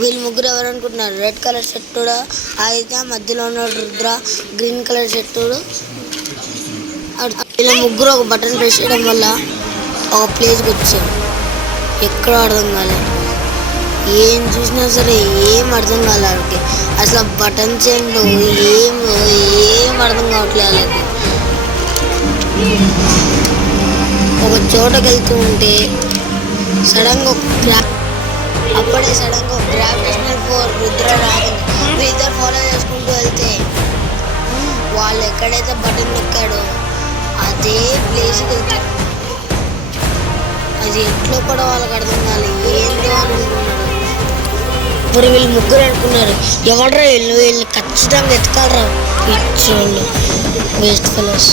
వీళ్ళు ముగ్గురు ఎవరు అనుకుంటున్నారు? రెడ్ కలర్ షర్ట్ ఆదిత్య, మధ్యలో ఉన్న రుద్ర గ్రీన్ కలర్ షర్ట్. వీళ్ళ ముగ్గురు ఒక బటన్ ప్రెస్ చేయడం వల్ల ఒక ప్లేస్కి వచ్చారు. ఎక్కడ అర్థం కాలేదు, ఏం చూసినా సరే ఏం అర్థం కాలేదు. అసలు బటన్స్ ఏంటో ఏం అర్థం కావట్లేదు వాళ్ళకి. ఒక చోటకి వెళ్తూ ఉంటే అప్పుడే సడన్గా ఒక గ్రావిటేషనల్ ఫోర్స్ రుద్ర రాగింది. వీళ్ళిద్దరు ఫాలో చేసుకుంటూ వెళ్తే వాళ్ళు ఎక్కడైతే బటన్ నొక్కాడో అదే ప్లేస్కి వెళ్తారు. అది ఎట్లో కూడా వాళ్ళకి అర్థం కాలేదు, ఏంటో అనుకుంటున్నారు. మరి వీళ్ళు ముగ్గురు అనుకున్నారు, ఎవడరా వీళ్ళు ఖచ్చితంగా ఎత్తుకాలరా పిచ్చోళ్ళు, వేస్ట్ ఫెలోస్.